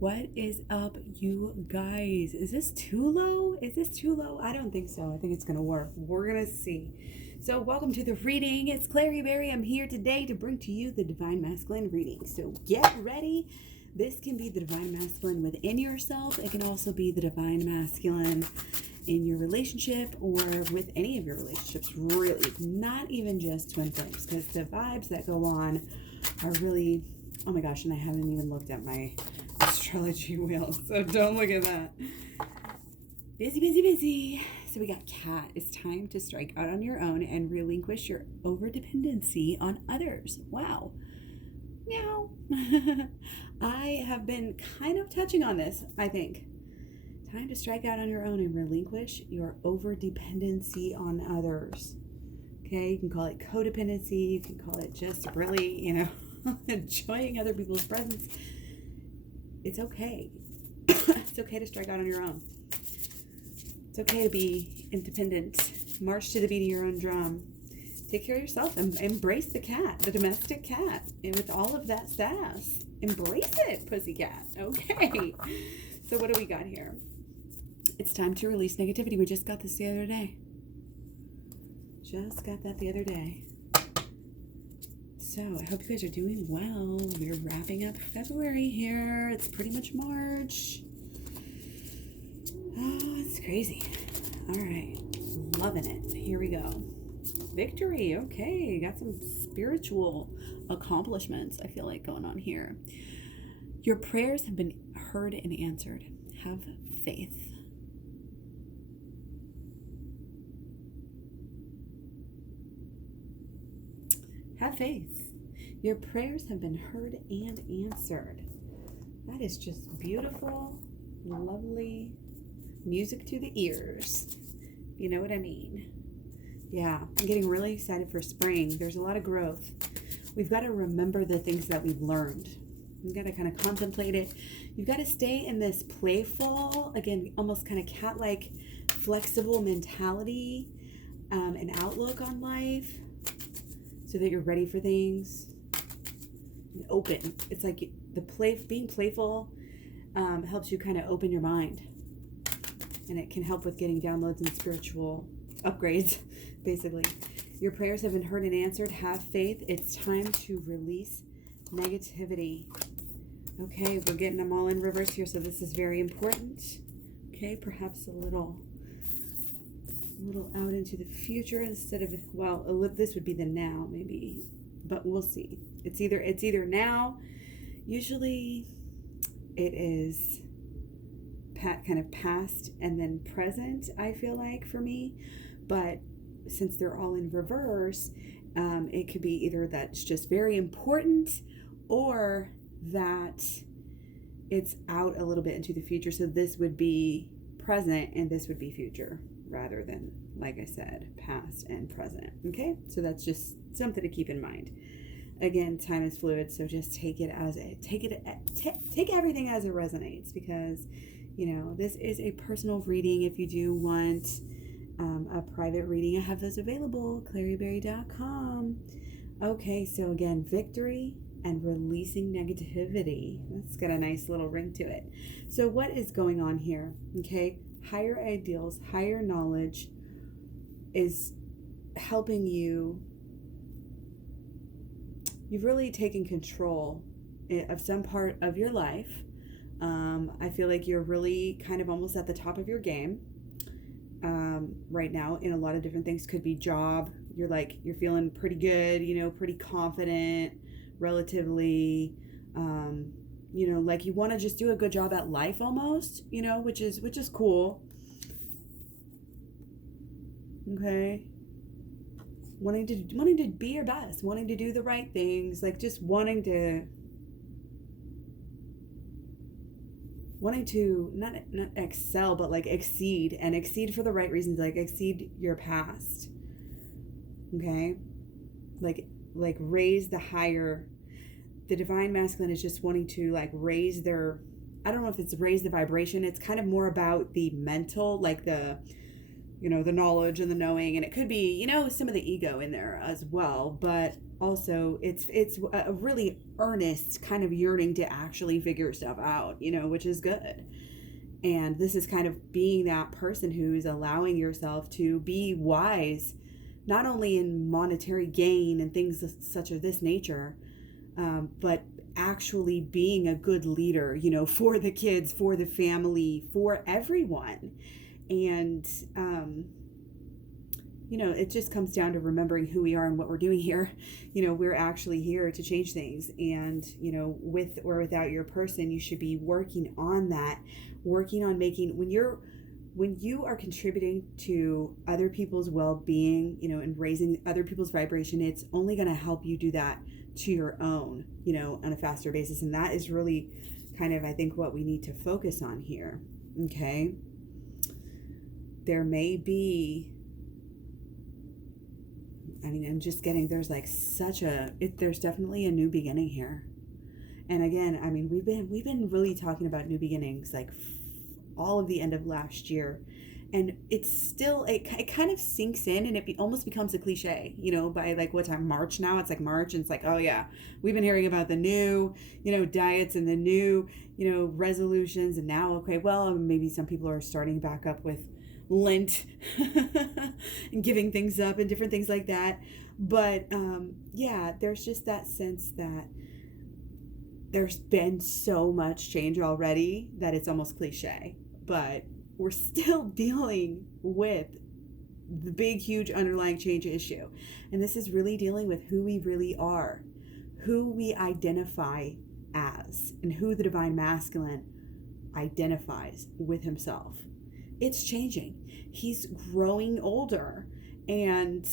What is up, you guys? Is this too low? Is this too low? I don't think so. I think it's going to work. We're going to see. So welcome to the reading. It's KlaireeBerry. I'm here today to bring to you the Divine Masculine reading. So get ready. This can be the Divine Masculine within yourself. It can also be the Divine Masculine in your relationship or with any of your relationships, really. Not even just twin flames, because the vibes that go on are really, oh my gosh, and I haven't even looked at my astrology wheel, so don't look at that. Busy, busy, busy. So we got cat. It's time to strike out on your own and relinquish your overdependency on others. Wow. Meow. I have been kind of touching on this, I think. Time to strike out on your own and relinquish your overdependency on others. Okay, you can call it codependency. You can call it just really, enjoying other people's presence. It's okay. It's okay to strike out on your own. It's okay to be independent. March to the beat of your own drum. Take care of yourself and embrace the cat, the domestic cat, and with all of that sass. Embrace it, pussycat. Okay. So what do we got here? It's time to release negativity. We just got this the other day. Just got that the other day. So I hope you guys are doing well. We're wrapping up February here. It's pretty much March. Oh, it's crazy. All right. Loving it. Here we go. Victory. Okay. Got some spiritual accomplishments, I feel like, going on here. Your prayers have been heard and answered. Have faith. Have faith. Your prayers have been heard and answered. That is just beautiful, lovely music to the ears. You know what I mean? Yeah, I'm getting really excited for spring. There's a lot of growth. We've got to remember the things that we've learned. We've got to kind of contemplate it. You've got to stay in this playful, again, almost kind of cat-like, flexible mentality and outlook on life, so that you're ready for things and open. It's like being playful helps you kind of open your mind, and it can help with getting downloads and spiritual upgrades, basically. Your prayers have been heard and answered. Have faith. It's time to release negativity. Okay, we're getting them all in reverse here, so this is very important. Okay, perhaps a little out into the future instead of, well, this would be the now maybe, but we'll see. It's either now. Usually it is kind of past and then present, I feel like, for me. But since they're all in reverse, it could be either that's just very important or that it's out a little bit into the future. So this would be present and this would be future, rather than, like I said, past and present. Okay, so that's just something to keep in mind. Again, time is fluid, so just take everything as it resonates, because this is a personal reading. If you do want a private reading, I have those available. KlaireeBerry.com. Okay, so again, victory and releasing negativity. That's got a nice little ring to it. So what is going on here? Okay, higher ideals, higher knowledge is helping you. You've really taken control of some part of your life. I feel like you're really kind of almost at the top of your game right now in a lot of different things. Could be job. You're feeling pretty good, pretty confident, relatively. Like you want to just do a good job at life almost, which is cool. Okay. Wanting to be your best, wanting to do the right things, like just wanting to not excel, but like exceed for the right reasons, like exceed your past. Okay. Like raise the higher. The divine masculine is just wanting to like raise their, I don't know if it's raise the vibration. It's kind of more about the mental, like the the knowledge and the knowing, and it could be some of the ego in there as well, but also it's a really earnest kind of yearning to actually figure stuff out, which is good. And this is kind of being that person who is allowing yourself to be wise, not only in monetary gain and things such of this nature, but actually being a good leader, for the kids, for the family, for everyone. And, it just comes down to remembering who we are and what we're doing here. We're actually here to change things. And, with or without your person, you should be working on that, working on making, when you are contributing to other people's well-being, and raising other people's vibration, it's only going to help you do that to your own, on a faster basis. And that is really kind of, I think, what we need to focus on here. Okay. There may be, I'm just getting, there's like there's definitely a new beginning here. And again, we've been really talking about new beginnings, like all of the end of last year. And it's still, it kind of sinks in, and it almost becomes a cliche, by like what time, March now? It's like March, and it's like, oh yeah, we've been hearing about the new, diets and the new, resolutions. And now, okay, well, maybe some people are starting back up with Lent and giving things up and different things like that. But yeah, there's just that sense that there's been so much change already that it's almost cliche. But we're still dealing with the big, huge underlying change issue. And this is really dealing with who we really are, who we identify as, and who the divine masculine identifies with himself. It's changing. He's growing older, and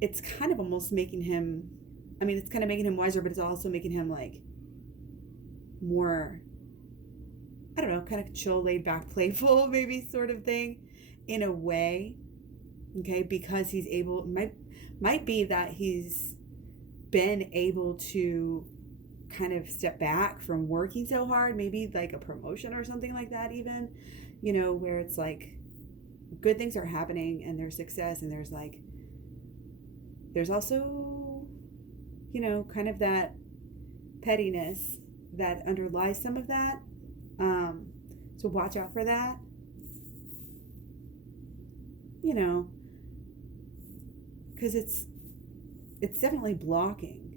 it's kind of almost making him, it's kind of making him wiser, but it's also making him like more, I don't know, kind of chill, laid back, playful, maybe sort of thing in a way. Okay. Because he's able, might be that he's been able to kind of step back from working so hard, maybe like a promotion or something like that, even, where it's like good things are happening and there's success, and there's also, kind of that pettiness that underlies some of that. So watch out for that, because it's definitely blocking.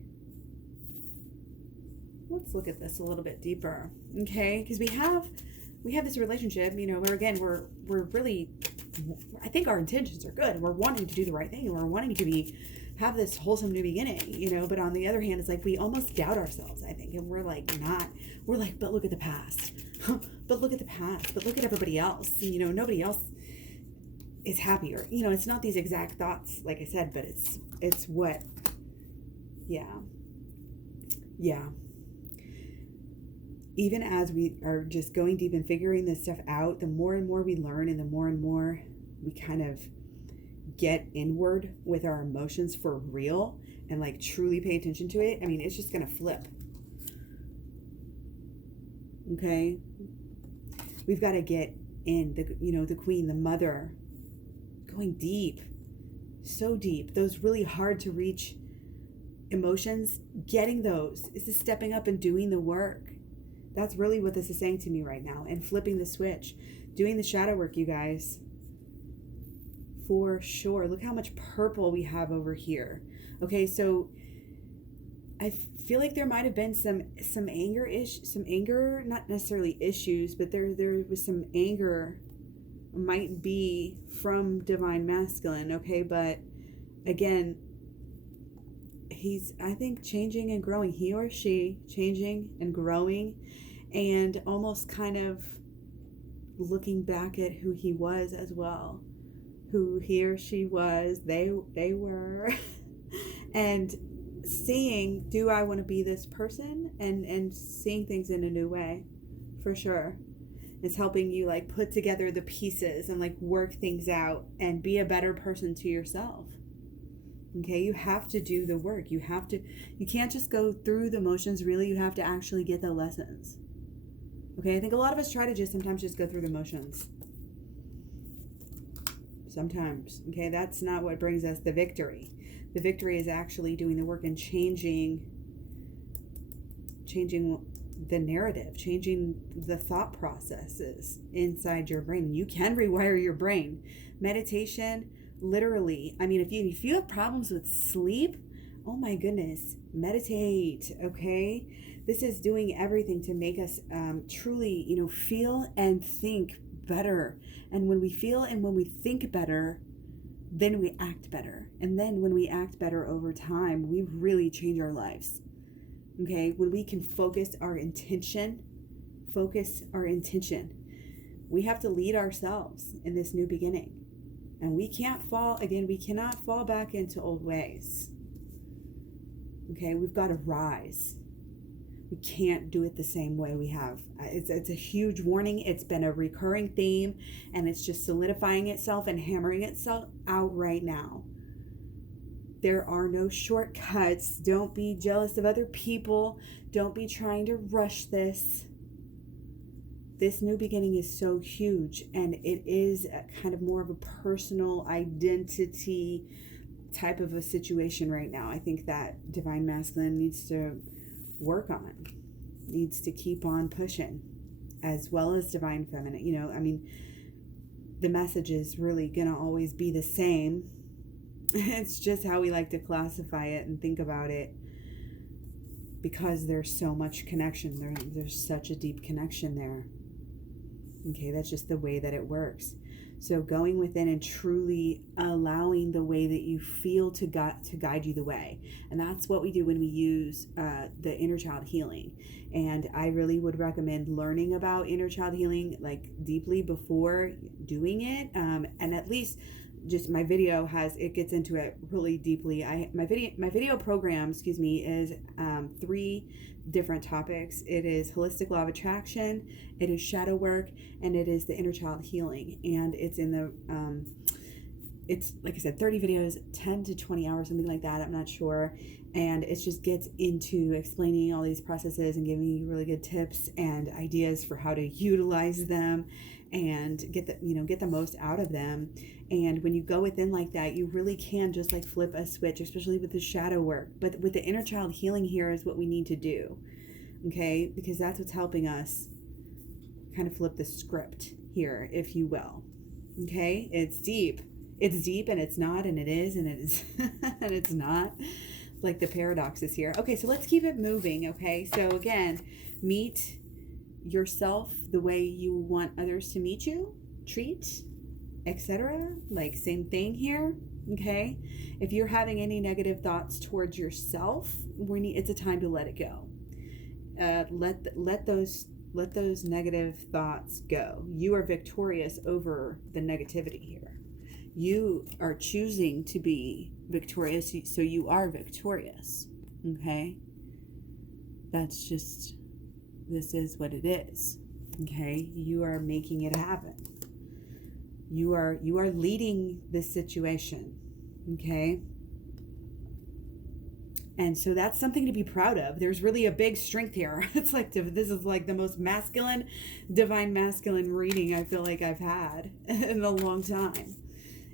Let's look at this a little bit deeper, okay? Because we have this relationship, where again we're really, I think our intentions are good. We're wanting to do the right thing, and we're wanting to have this wholesome new beginning, but on the other hand, it's like we almost doubt ourselves, I think, and we're like, but look at the past. But look at the past, but look at everybody else. Nobody else is happier. It's not these exact thoughts, like I said, but it's what, yeah. Even as we are just going deep and figuring this stuff out, the more and more we learn, and the more and more we kind of get inward with our emotions for real and like truly pay attention to it, it's just going to flip. Okay. We've got to get in the queen, the mother, going deep, so deep, those really hard to reach emotions, getting those is stepping up and doing the work. That's really what this is saying to me right now, and flipping the switch, doing the shadow work, you guys, for sure. Look how much purple we have over here. Okay. So I feel like there might have been some anger, not necessarily issues, but there was some anger, might be from divine masculine. Okay. But again, he's, I think, changing and growing, he or she changing and growing, and almost kind of looking back at who he was as well, who he or she was, they were, and seeing, do I want to be this person, and seeing things in a new way, for sure. It's helping you like put together the pieces and like work things out and be a better person to yourself. Okay, you have to do the work. You can't just go through the motions, really. You have to actually get the lessons. Okay, I think a lot of us try to sometimes just go through the motions. Sometimes, okay, that's not what brings us the victory. The victory is actually doing the work and changing the narrative, changing the thought processes inside your brain. You can rewire your brain. Meditation, literally, I mean, if you have problems with sleep, oh my goodness, meditate, okay? This is doing everything to make us truly, feel and think better. And when we feel and when we think better, then we act better. And then when we act better over time, we really change our lives. Okay, when we can focus our intention, we have to lead ourselves in this new beginning. And we cannot fall back into old ways. Okay, we've got to rise. We can't do it the same way we have. It's a huge warning. It's been a recurring theme, and it's just solidifying itself and hammering itself out right now. There are no shortcuts. Don't be jealous of other people. Don't be trying to rush this. This new beginning is so huge, and it is a kind of more of a personal identity type of a situation right now. I think that Divine Masculine needs to work on, needs to keep on pushing, as well as Divine Feminine. The message is really going to always be the same. It's just how we like to classify it and think about it, because there's so much connection. There's such a deep connection there. Okay, that's just the way that it works. So going within and truly allowing the way that you feel to guide you the way. And that's what we do when we use the inner child healing. And I really would recommend learning about inner child healing deeply before doing it. And at least just my video gets into it really deeply. My video program, is 3 different topics. It is holistic law of attraction, it is shadow work, and it is the inner child healing. And it's in the it's, like I said, 30 videos, 10 to 20 hours, something like that, I'm not sure. And it just gets into explaining all these processes and giving you really good tips and ideas for how to utilize them and get the most out of them. And when you go within like that, you really can just flip a switch, especially with the shadow work. But with the inner child healing here is what we need to do, okay? Because that's what's helping us kind of flip the script here, if you will, okay? It's deep, and it's not, and it is, and it is, and it's not. Like the paradoxes here. Okay, so let's keep it moving, okay? So again, meet yourself the way you want others to meet you, treat, etc. Same thing here, okay? If you're having any negative thoughts towards yourself, it's a time to let it go. Let those negative thoughts go. You are victorious over the negativity here. You are choosing to be victorious, so you are victorious, okay? This is what it is, okay? You are making it happen. You are leading this situation, okay? And so that's something to be proud of. There's really a big strength here. This is the most masculine, divine masculine reading I feel like I've had in a long time.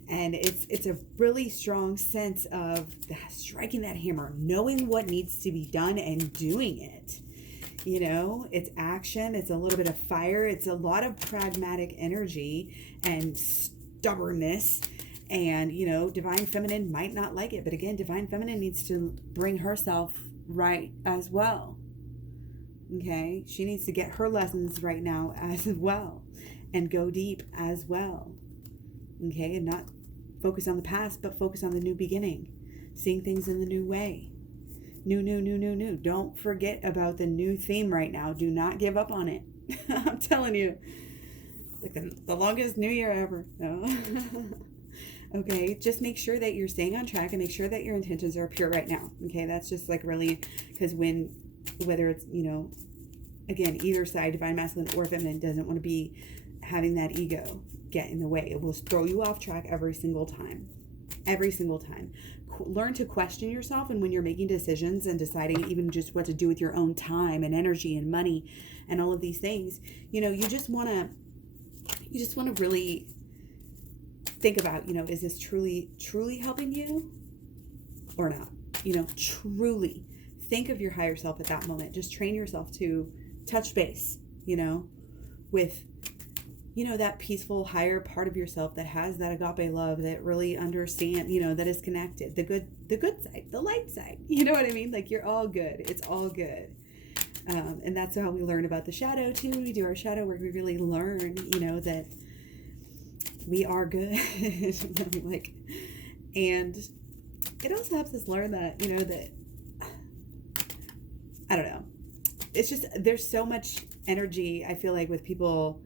And it's a really strong sense of striking that hammer, knowing what needs to be done and doing it. It's action. It's a little bit of fire. It's a lot of pragmatic energy and stubbornness. And, Divine Feminine might not like it. But again, Divine Feminine needs to bring herself right as well. Okay? She needs to get her lessons right now as well. And go deep as well. Okay? And not focus on the past, but focus on the new beginning. Seeing things in the new way. New. Don't forget about the new theme right now. Do not give up on it. I'm telling you. The longest new year ever. No. Okay, just make sure that you're staying on track and make sure that your intentions are pure right now. Okay, that's just really, because whether it's, again, either side, divine masculine or feminine, doesn't want to be having that ego get in the way. It will throw you off track every single time. Learn to question yourself, and when you're making decisions and deciding even just what to do with your own time and energy and money and all of these things, you just want to really think about, is this truly helping you? or not. Truly think of your higher self at that moment. Just train yourself to touch base, with, that peaceful higher part of yourself that has that agape love, that really understand, that is connected, the good side, the light side. You know what I mean? Like, you're all good. It's all good. And that's how we learn about the shadow too. We do our shadow work. We really learn, that we are good. Like, and it also helps us learn that, that, I don't know. It's just, there's so much energy, I feel like, with people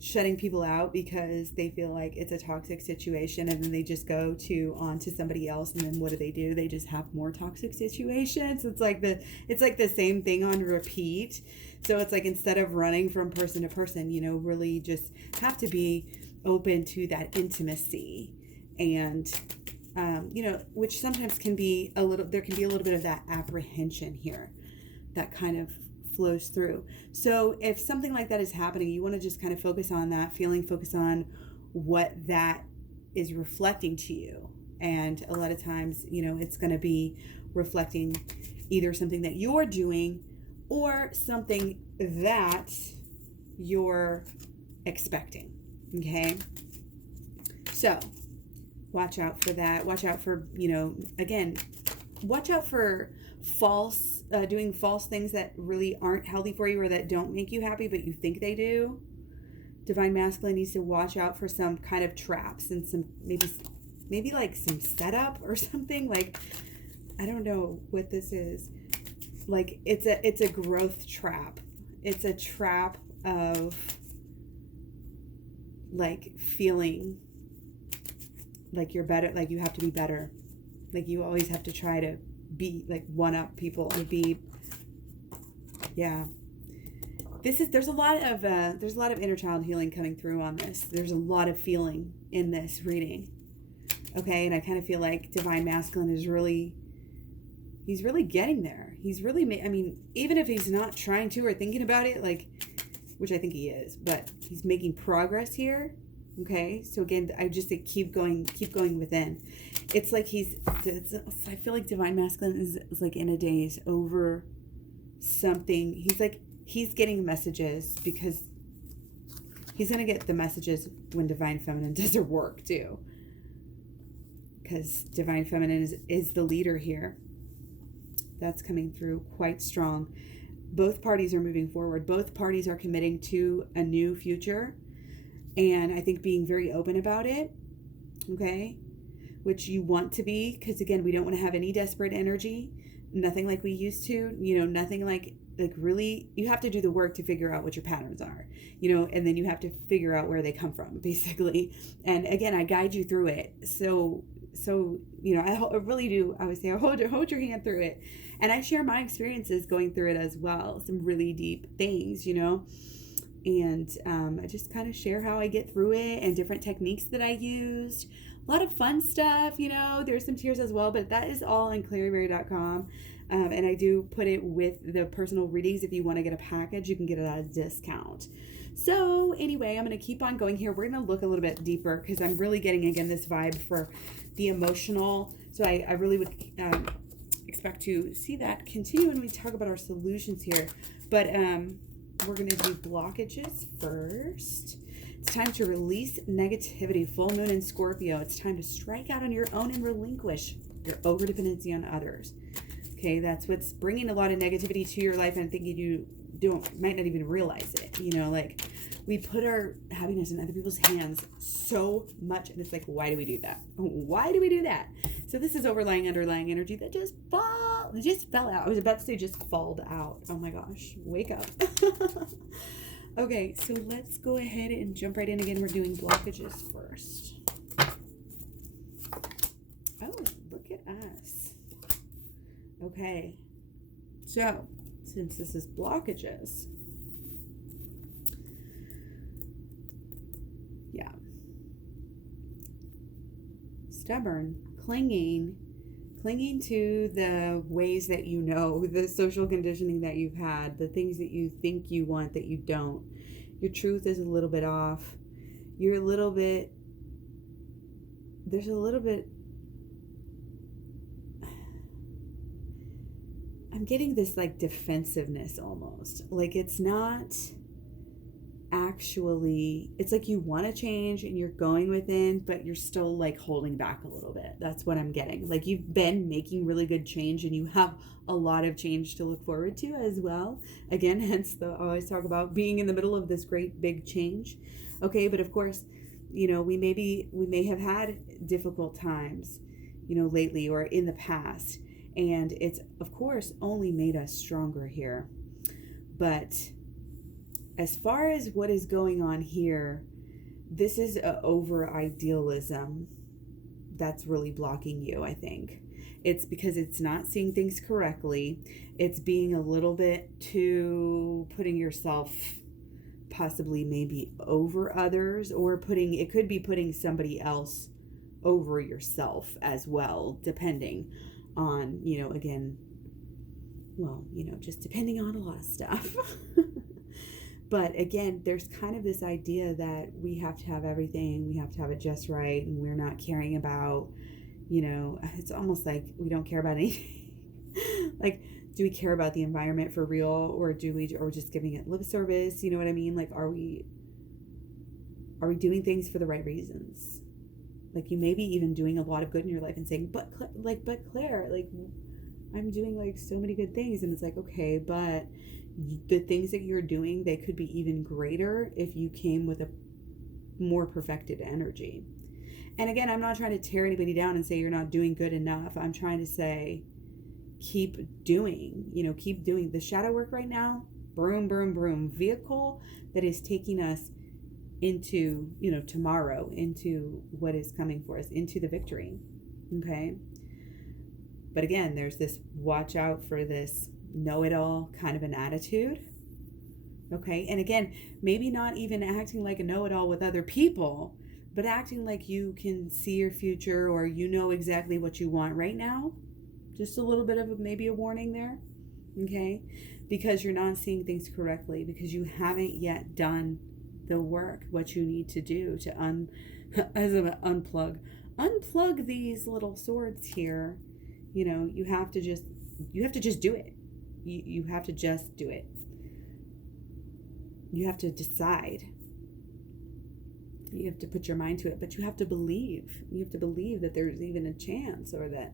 shutting people out because they feel like it's a toxic situation, and then they just go on to somebody else, and then what do? They just have more toxic situations. It's like the same thing on repeat. So it's like, instead of running from person to person, really just have to be open to that intimacy, and which sometimes can be there can be a little bit of that apprehension here that kind of flows through. So if something like that is happening, you want to just kind of focus on that feeling, focus on what that is reflecting to you. And a lot of times, it's going to be reflecting either something that you're doing or something that you're expecting. Okay. So watch out for that. Watch out for, again, watch out for doing false things that really aren't healthy for you, or that don't make you happy, but you think they do. Divine Masculine needs to watch out for some kind of traps and some, maybe like some setup or something. Like, I don't know what this is. Like, it's a growth trap. It's a trap of, like, feeling like you're better, like you have to be better. Like, you always have to try to be, like, one up people and be, yeah. There's a lot of inner child healing coming through on this. There's a lot of feeling in this reading. Okay. And I kind of feel like Divine Masculine is he's really getting there. He's really, even if he's not trying to or thinking about it, like, which I think he is, but he's making progress here. Okay. So again, I just say keep going within. It's like I feel like Divine Masculine is like in a daze over something. He's getting messages, because he's going to get the messages when Divine Feminine does her work too. Because Divine Feminine is the leader here. That's coming through quite strong. Both parties are moving forward. Both parties are committing to a new future. And I think being very open about it, okay, which you want to be, because again, we don't want to have any desperate energy, nothing like we used to, nothing like really, you have to do the work to figure out what your patterns are, and then you have to figure out where they come from, basically. And again, I guide you through it. So I really do. I would say, hold your hand through it. And I share my experiences going through it as well. Some really deep things, and I just kind of share how I get through it and different techniques that I used. A lot of fun stuff, there's some tears as well, but that is all on KlaireeBerry.com. And I do put it with the personal readings. If you want to get a package, you can get it at a discount. So anyway, I'm going to keep on going here. We're going to look a little bit deeper, because I'm really getting, again, this vibe for the emotional. So I really would expect to see that continue when we talk about our solutions here. But we're going to do blockages first. It's time to release negativity. Full moon in Scorpio. It's time to strike out on your own and relinquish your overdependency on others. Okay, that's what's bringing a lot of negativity to your life, and thinking you might not even realize it. Like, we put our happiness in other people's hands so much, and it's like, why do we do that? Why do we do that? So this is underlying energy that just fell out. I was about to say just falled out. Oh my gosh, wake up. Okay, so let's go ahead and jump right in again. We're doing blockages first. Oh, look at us. Okay, so since this is blockages, yeah, stubborn, clinging to the ways that the social conditioning that you've had, the things that you think you want that you don't. Your truth is a little bit off. There's a little bit, I'm getting this like defensiveness almost. Like it's not actually, it's like you want to change and you're going within, but you're still like holding back a little bit. That's what I'm getting. Like you've been making really good change and you have a lot of change to look forward to as well. Again, hence I always talk about being in the middle of this great big change. Okay, but of course, we may have had difficult times, lately or in the past. And it's, of course, only made us stronger here. But as far as what is going on here, this is a over idealism that's really blocking you, I think. It's because it's not seeing things correctly. It's being a little bit too putting yourself possibly maybe over others, or it could be putting somebody else over yourself as well, depending on, again, well, just depending on a lot of stuff. But again, there's kind of this idea that we have to have everything, we have to have it just right, and we're not caring about, it's almost like we don't care about anything. Like, do we care about the environment for real, or or just giving it lip service? You know what I mean? Like, are we doing things for the right reasons? Like, you may be even doing a lot of good in your life and saying, but Claire, like, I'm doing like so many good things. And it's like, okay, but the things that you're doing, they could be even greater if you came with a more perfected energy. And again, I'm not trying to tear anybody down and say you're not doing good enough. I'm trying to say, keep doing the shadow work right now. Broom, broom, broom. Vehicle that is taking us into, tomorrow, into what is coming for us, into the victory. Okay. But again, there's this watch out for this know-it-all kind of an attitude. Okay. And again, maybe not even acting like a know-it-all with other people, but acting like you can see your future, or exactly what you want right now. Just a little bit of maybe a warning there. Okay. Because you're not seeing things correctly, because you haven't yet done the work, what you need to do to unplug these little swords here. You have to just do it. You have to just do it. You have to decide. You have to put your mind to it, but you have to believe. You have to believe that there's even a chance, or that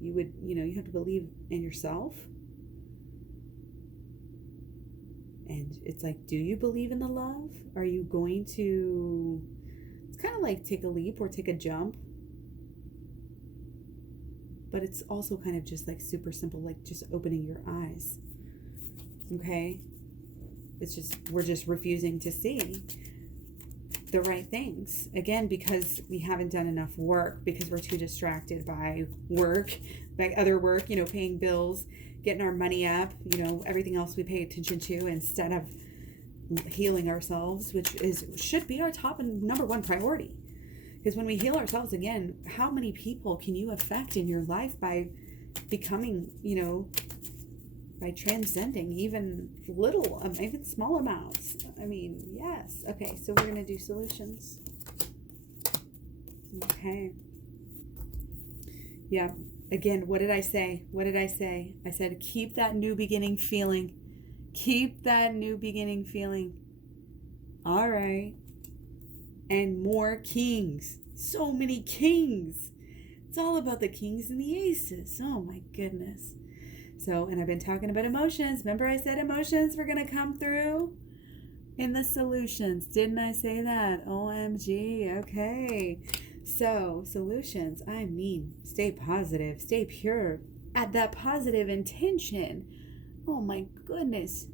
you would, you have to believe in yourself. And it's like, do you believe in the love? Are you going to, it's kind of like take a leap or take a jump. But it's also kind of just like super simple, like just opening your eyes. Okay? It's just, we're just refusing to see the right things. Again, because we haven't done enough work, because we're too distracted by work, by other work, paying bills, getting our money up, everything else we pay attention to, instead of healing ourselves, which should be our top and number one priority. Because when we heal ourselves, again, how many people can you affect in your life by becoming, by transcending even little, even small amounts? I mean, yes. Okay, so we're going to do solutions. Okay. Yeah. Again, what did I say? I said, keep that new beginning feeling. Keep that new beginning feeling. All right. And more kings. So many kings. It's all about the kings and the aces. Oh my goodness. So, and I've been talking about emotions. Remember I said emotions were going to come through in the solutions. Didn't I say that? OMG. Okay. So, solutions. I mean, stay positive. Stay pure. At that positive intention. Oh my goodness.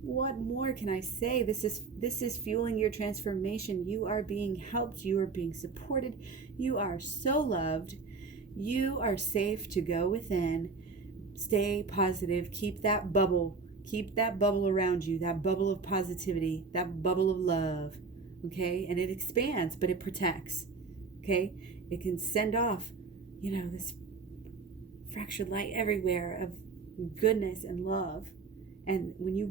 What more can I say? This is fueling your transformation. You are being helped. You are being supported. You are so loved. You are safe to go within. Stay positive. Keep that bubble. Keep that bubble around you. That bubble of positivity. That bubble of love. Okay? And it expands, but it protects. Okay? It can send off, this fractured light everywhere of goodness and love. And when you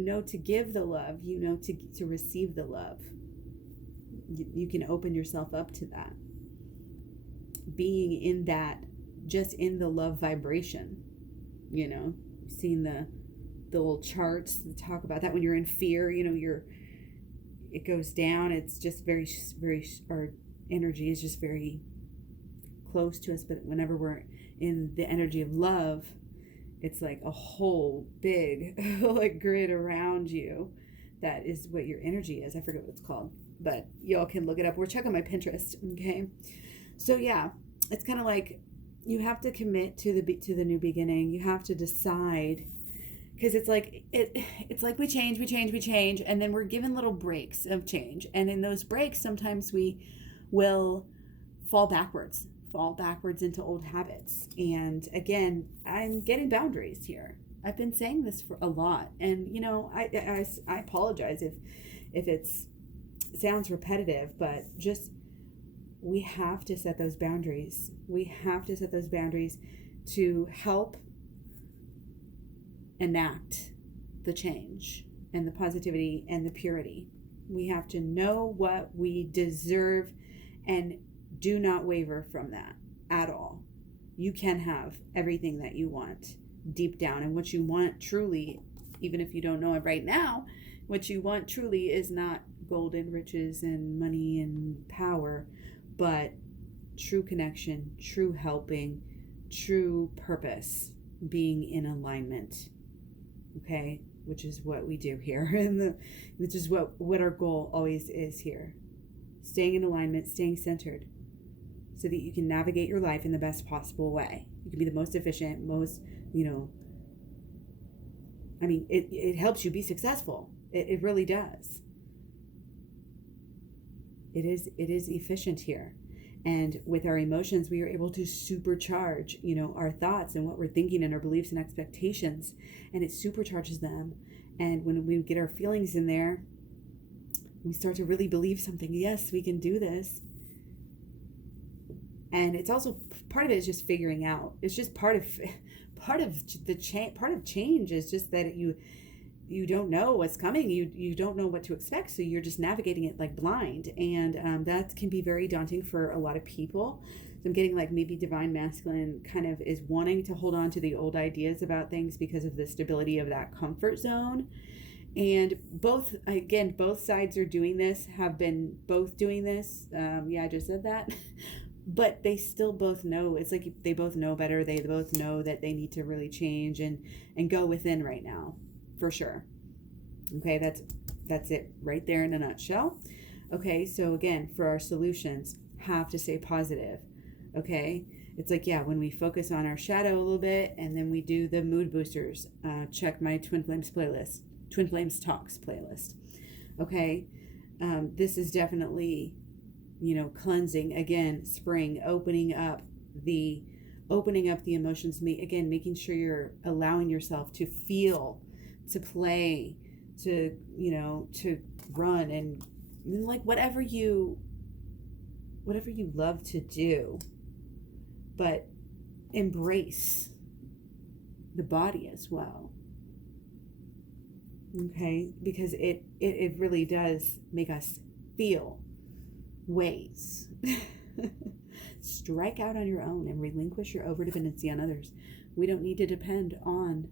know to give the love, you know to receive the love. You can open yourself up to that. Being in that, just in the love vibration. seen the little charts that talk about that when you're in fear, it goes down. It's just very, very, our energy is just very close to us. But whenever we're in the energy of love, it's like a whole big like grid around you. That is what your energy is. I forget what it's called, but y'all can look it up. We're checking my Pinterest. Okay. So yeah, it's kind of like you have to commit to the new beginning. You have to decide, because it's like we change, and then we're given little breaks of change. And in those breaks, sometimes we will fall backwards into old habits. And again, I'm getting boundaries here. I've been saying this for a lot, and I apologize if it sounds repetitive, but just we have to set those boundaries. We have to set those boundaries to help enact the change and the positivity and the purity. We have to know what we deserve and do not waver from that at all. You can have everything that you want deep down, and what you want truly, even if you don't know it right now, what you want truly is not gold and riches and money and power, but true connection, true helping, true purpose, being in alignment. Okay, which is what we do here, which is what our goal always is here. Staying in alignment, staying centered, so that you can navigate your life in the best possible way. You can be the most efficient, it helps you be successful. It really does. It is efficient here. And with our emotions, we are able to supercharge, our thoughts and what we're thinking and our beliefs and expectations, and it supercharges them. And when we get our feelings in there, we start to really believe something. Yes, we can do this. And it's also part of it is just figuring out. It's just part of the change. Part of change is just that you don't know what's coming. You don't know what to expect, so you're just navigating it like blind, and that can be very daunting for a lot of people. So I'm getting like maybe divine masculine kind of is wanting to hold on to the old ideas about things because of the stability of that comfort zone. And both sides are doing this, have been both doing this. I just said that. But they still both know. It's like they both know better. They both know that they need to really change and go within right now, for sure. Okay, that's it right there in a nutshell. Okay, so again, for our solutions, have to stay positive. Okay, it's like, when we focus on our shadow a little bit, and then we do the mood boosters. Check my Twin Flames playlist, Twin Flames Talks playlist. Okay, this is definitely, cleansing, again, spring, opening up the emotions, making sure you're allowing yourself to feel, to play, to run, and like whatever you love to do, but embrace the body as well. Okay, because it really does make us feel ways. Strike out on your own and relinquish your overdependency on others. We don't need to depend on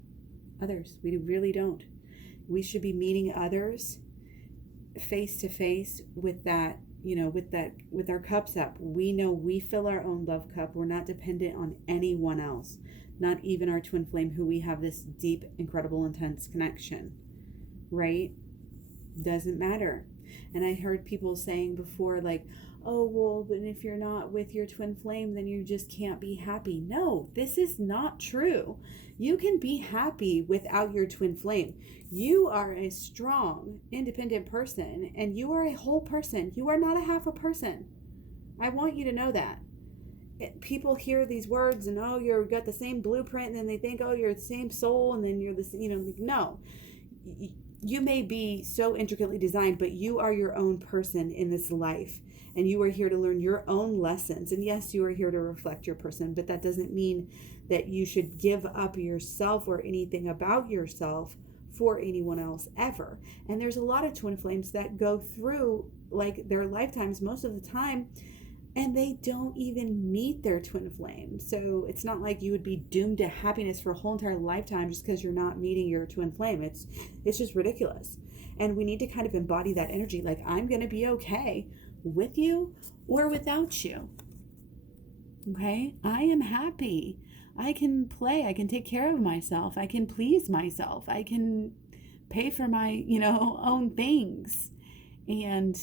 others. We really don't. We should be meeting others face to face with that, with our cups up. We know we fill our own love cup. We're not dependent on anyone else, not even our twin flame, who we have this deep, incredible, intense connection, right? Doesn't matter. And I heard people saying before, like, oh, well, but if you're not with your twin flame, then you just can't be happy. No, this is not true. You can be happy without your twin flame. You are a strong, independent person, and you are a whole person. You are not a half a person. I want you to know that. People hear these words and, oh, you've got the same blueprint, and then they think, oh, you're the same soul, and then you're the, no. You may be so intricately designed, but you are your own person in this life, and you are here to learn your own lessons. And yes, you are here to reflect your person, but that doesn't mean that you should give up yourself or anything about yourself for anyone else ever. And there's a lot of twin flames that go through like their lifetimes most of the time and they don't even meet their twin flame. So it's not like you would be doomed to happiness for a whole entire lifetime just because you're not meeting your twin flame. It's just ridiculous. And we need to kind of embody that energy, like, I'm going to be okay with you or without you. Okay? I am happy. I can play. I can take care of myself. I can please myself. I can pay for my, own things. And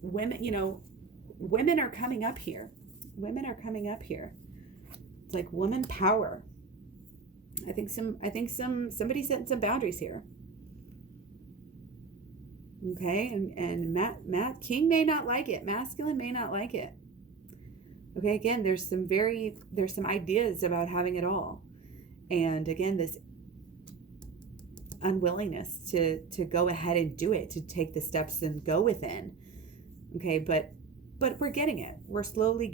women are coming up here. Women are coming up here. It's like woman power. I think somebody setting some boundaries here. Okay, and Matt King may not like it. Masculine may not like it. Okay, again, there's some ideas about having it all. And again, this unwillingness to go ahead and do it, to take the steps and go within. Okay, but we're getting it. We're slowly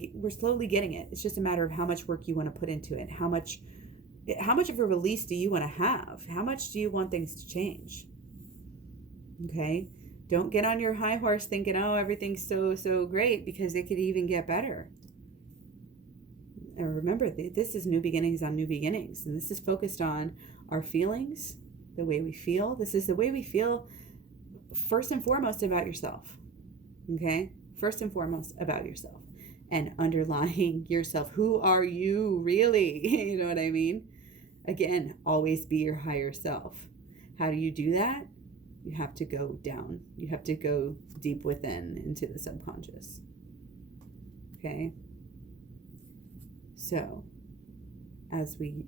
getting it. It's just a matter of how much work you want to put into it. How much of a release do you want to have? How much do you want things to change? Okay, don't get on your high horse thinking, oh, everything's so great, because it could even get better. And remember, this is new beginnings on new beginnings, and this is focused on our feelings, the way we feel. This is the way we feel first and foremost about yourself. Okay, first and foremost about yourself, and underlying yourself. Who are you really? You know what I mean? Again, always be your higher self. How do you do that? You have to go down. You have to go deep within into the subconscious. Okay? So, as we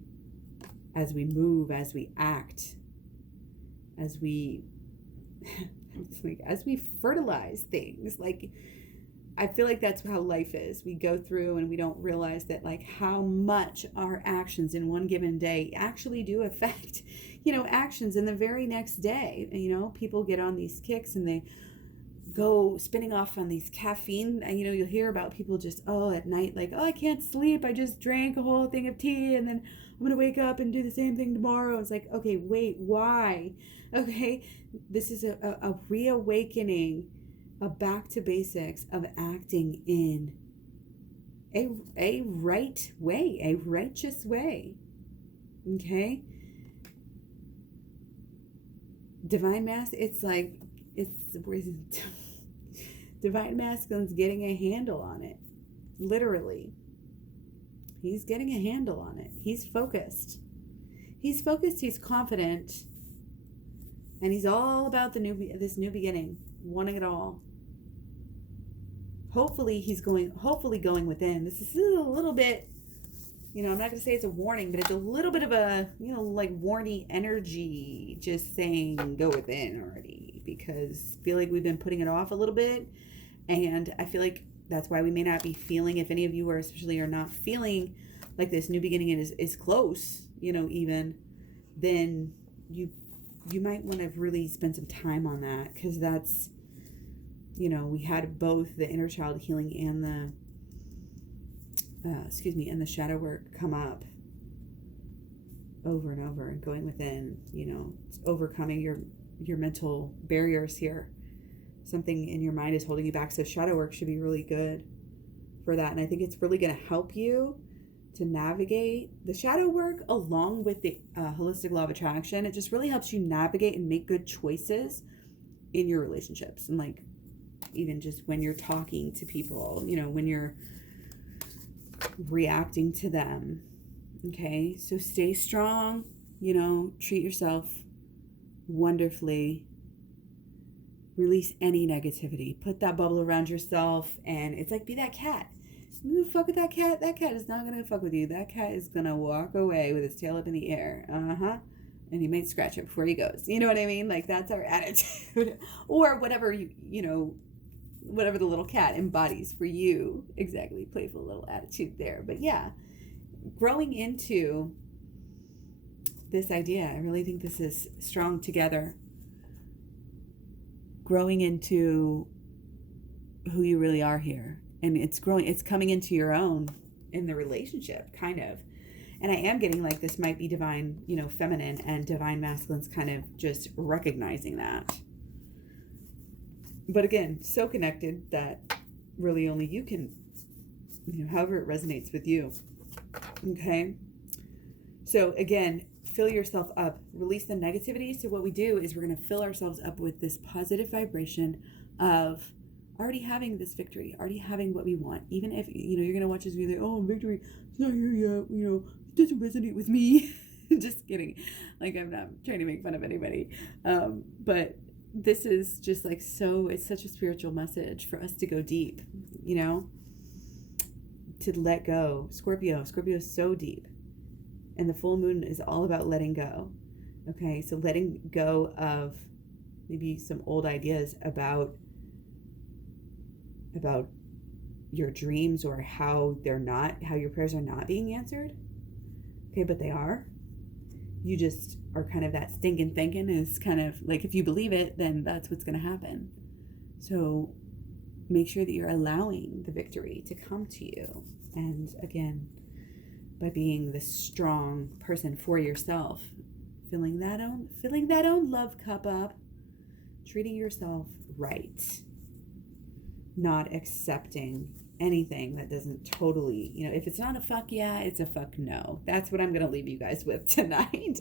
move, as we act, as we as we fertilize things, like, I feel like that's how life is. We go through and we don't realize that, like, how much our actions in one given day actually do affect, actions in the very next day. People get on these kicks and they go spinning off on these caffeine. And, you'll hear about people just, at night, like, I can't sleep. I just drank a whole thing of tea and then I'm going to wake up and do the same thing tomorrow. It's like, okay, wait, why? Okay, this is a reawakening, a back to basics of acting in a right way, a righteous way. Okay? Divine Divine Masculine's getting a handle on it. Literally. He's getting a handle on it. He's focused. He's confident. And he's all about this new beginning, wanting it all. Hopefully going within. This is a little bit, I'm not going to say it's a warning, but it's a little bit of a, like warny energy, just saying go within already, because I feel like we've been putting it off a little bit. And I feel like that's why we may not be feeling, if any of you are not feeling like this new beginning is close, even, then you might want to really spend some time on that, because that's, we had both the inner child healing and the shadow work come up over and over, and going within, it's overcoming your mental barriers here. Something in your mind is holding you back. So shadow work should be really good for that. And I think it's really going to help you to navigate the shadow work along with the holistic law of attraction. It just really helps you navigate and make good choices in your relationships. And like, even just when you're talking to people, when you're reacting to them. Okay. So stay strong, treat yourself wonderfully. Release any negativity. Put that bubble around yourself, and it's like, be that cat. You fuck with that cat. That cat is not gonna fuck with you. That cat is gonna walk away with his tail up in the air. And you might scratch it before he goes. You know what I mean? Like, that's our attitude, or whatever whatever the little cat embodies for you. Exactly, playful little attitude there. But yeah, growing into this idea, I really think this is strong together. Growing into who you really are here. And it's coming into your own in the relationship, kind of. And I am getting like this might be divine, feminine, and divine masculine's kind of just recognizing that. But again, so connected that really only you can however it resonates with you. Okay. So again, fill yourself up, release the negativity. So what we do is we're going to fill ourselves up with this positive vibration of already having this victory, already having what we want. Even if, you're going to watch this video, oh, victory, it's not here yet, it doesn't resonate with me. Just kidding. Like, I'm not trying to make fun of anybody. But this is just like, it's such a spiritual message for us to go deep, to let go. Scorpio is so deep. And the full moon is all about letting go. Okay, so letting go of maybe some old ideas about your dreams, or how your prayers are not being answered. Okay, but they are. You just are kind of that stinking thinking is kind of like, if you believe it, then that's what's going to happen. So make sure that you're allowing the victory to come to you. And again, by being the strong person for yourself, filling that own love cup up, treating yourself right, not accepting anything that doesn't totally, if it's not a fuck yeah, it's a fuck no. That's what I'm going to leave you guys with tonight.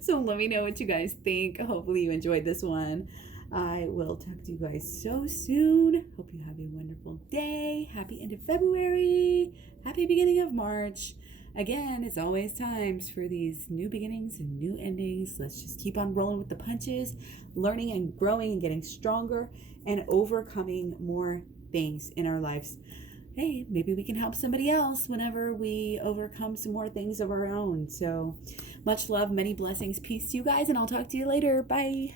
So let me know what you guys think. Hopefully you enjoyed this one. I will talk to you guys so soon. Hope you have a wonderful day. Happy end of February. Happy beginning of March. Again, it's always times for these new beginnings and new endings. Let's just keep on rolling with the punches, learning and growing and getting stronger and overcoming more things in our lives. Hey, maybe we can help somebody else whenever we overcome some more things of our own. So much love, many blessings, peace to you guys, and I'll talk to you later. Bye.